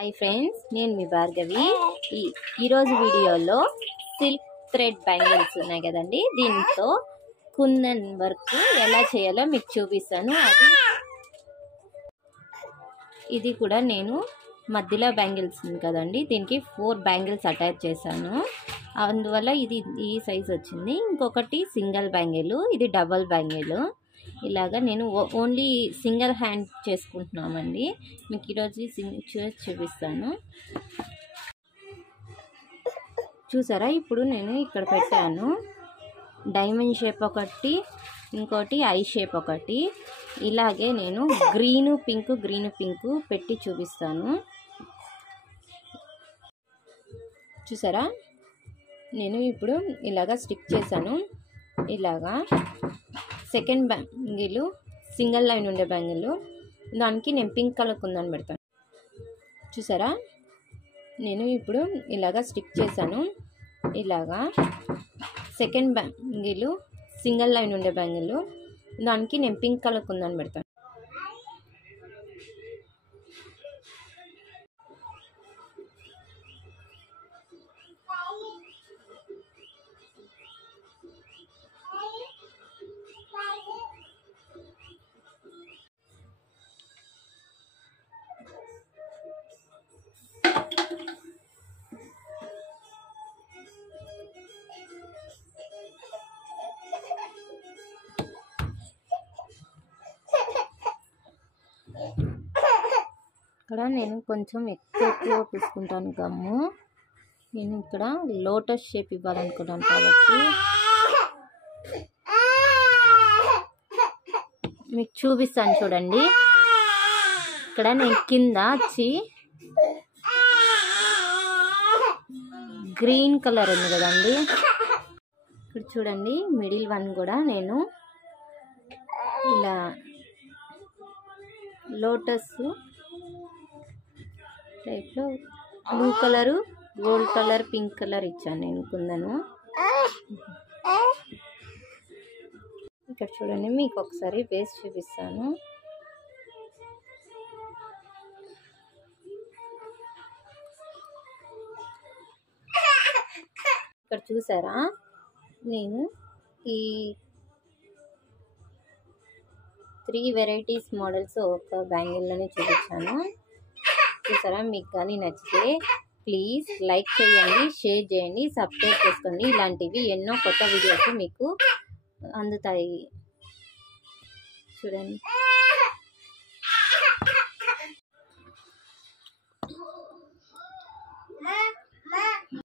Hi friends, నేను మీ భార్గవి. ఈరోజు వీడియోలో సిల్క్ థ్రెడ్ బ్యాంగిల్స్ ఉన్నాయి కదండి, దీంతో కుందన్ వర్క్ ఎలా చేయాలో మీకు చూపిస్తాను. ఇది కూడా నేను మధ్యలో బ్యాంగిల్స్ ఉంది కదండి, దీనికి 4 బ్యాంగిల్స్ అటాచ్ చేశాను. అందువల్ల ఇది ఈ సైజ్ వచ్చింది. ఇంకొకటి సింగిల్ బ్యాంగిల్, ఇది డబల్ బ్యాంగిల్. ఇలాగా నేను ఓన్లీ సింగిల్ హ్యాండ్ చేసుకుంటున్నామండి. మీకు ఈరోజు చూపిస్తాను. చూసారా, ఇప్పుడు నేను ఇక్కడ పెట్టాను డైమండ్ షేప్ ఒకటి, ఇంకోటి ఐ షేప్ ఒకటి. ఇలాగే నేను గ్రీన్ పింక్ పెట్టి చూపిస్తాను. చూసారా, నేను ఇప్పుడు ఇలాగా స్టిక్ చేశాను. ఇలాగా సెకండ్ బ్యాంగిల్ సింగిల్ లైన్ ఉండే బ్యాంగిల్, దానికి నేను పింక్ కలర్ కుందని పెడతాను. చూసారా, నేను ఇప్పుడు ఇలాగా స్టిక్ చేశాను. ఇలాగా సెకండ్ బ్యాంగిల్ సింగిల్ లైన్ ఉండే బ్యాంగిల్, దానికి నేను పింక్ కలర్ కుందని పెడతాను. ఇక్కడ నేను కొంచెం ఎక్కువ తీసుకుంటాను గమ్ము. నేను ఇక్కడ లోటస్ షేప్ ఇవ్వాలనుకుంటాను కాబట్టి మీకు చూపిస్తాను. చూడండి, ఇక్కడ నేను కింద వచ్చి గ్రీన్ కలర్ ఉంది కదండి, ఇక్కడ చూడండి మిడిల్ వన్ కూడా నేను ఇలా లోటస్ టైప్లో blue colour, gold colour, pink colour ఇచ్చాను నేను కుందను. ఇక్కడ చూడండి, మీకు ఒకసారి వేసి చూపిస్తాను. ఇక్కడ చూసారా, నేను ఈ 3 వెరైటీస్ మోడల్స్ ఒక బ్యాంగిల్లోనే చూపించాను. చూసారా, మీకు కానీ నచ్చితే ప్లీజ్ లైక్ చేయండి, షేర్ చేయండి, సబ్స్క్రైబ్ చేసుకోండి. ఇలాంటివి ఎన్నో కొత్త వీడియోస్ మీకు అందుతాయి. చూడండి.